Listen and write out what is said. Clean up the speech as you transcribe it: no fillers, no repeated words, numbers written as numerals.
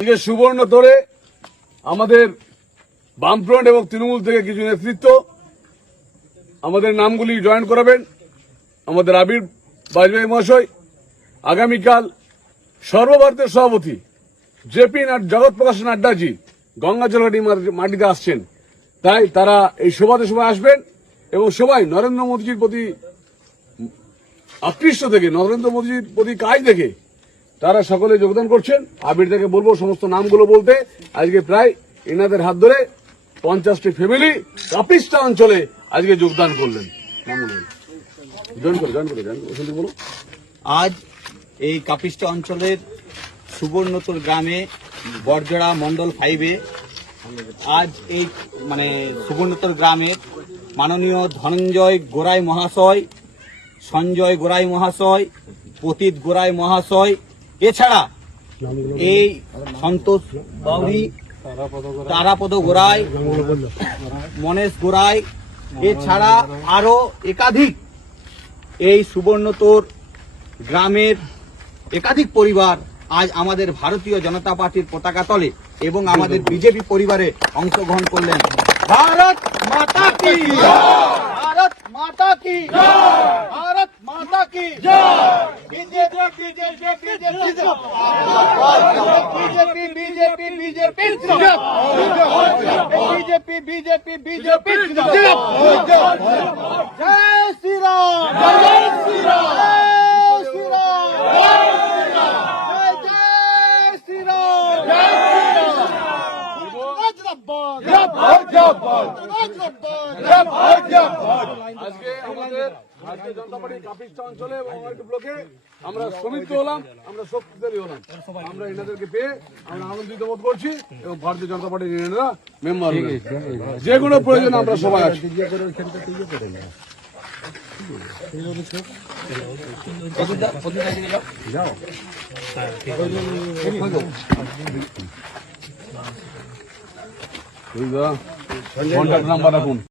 আজকে সুবর্ণতরে আমাদের বামফ্রন্ট এবং তৃণমূল থেকে কিছু নেতৃত্ব আমাদের নামগুলি জয়েন করাবেন। আমাদের আবির বাজপেয়ী মহাশয় আগামীকাল সর্বভারতীয় সভাপতি জেপি জগৎ প্রকাশ নাড্ডাজি গঙ্গাজলঘাটি মাটিতে আসছেন, তাই তারা এই সভাতে সবাই আসবেন এবং সবাই নরেন্দ্র মোদীজির প্রতি আকৃষ্ট থেকে নরেন্দ্র মোদীজির প্রতি কাজ দেখে তারা সকলে যোগদান করছেন। আবির থেকে বলবো সমস্ত নামগুলো বলতে। আজকে প্রায় এনাদের হাত ধরে 50টি ফ্যামিলি কাপিস্টা অঞ্চলে আজকে যোগদান করলেন। আজ এই কাপিস্টা অঞ্চলের সুবর্ণতর গ্রামে বরজড়া মন্ডল 5-এ আজ এই সুবর্ণতর গ্রামে মাননীয় ধনঞ্জয় গোড়াই মহাশয়, সঞ্জয় গোড়াই মহাশয়, পতিত গোড়াই মহাশয়, এছাড়া এই সন্তোষ বাউরি, তারাপদ গোড়াই, মনেশ গোড়াই, এছাড়া আরো একাধিক এই সুবর্ণতর গ্রামের একাধিক পরিবার আজ আমাদের ভারতীয় জনতা পার্টির পতাকা তলে এবং আমাদের বিজেপি পরিবারে অংশগ্রহণ করলেন। ভারত মাতা কি জয়! ভারত মাতা কি জয়! ভারত মাতা কি জয়! BJP BJP BJP BJP BJP BJP BJP জয় শ্রীরাম, জয় শ্রীরাম, জয় শ্রীরাম, জয় শ্রীরাম, জয় আজকে আমাদের ভারতীয় জনতা পার্টির কাপিস্টা অঞ্চলে এবং ব্লকে আমরা সমৃদ্ধ হলাম, আমরা শক্তিশালী হলাম। আমরা এনাদেরকে পেয়ে আমরা আনন্দিত বোধ করছি এবং ভারতীয় জনতা পার্টির এনারা মেম্বার হলেন। যে কোনো প্রয়োজনে আমরা সবাই আছি। কন্ট্যাক্ট নাম্বার রাখুন।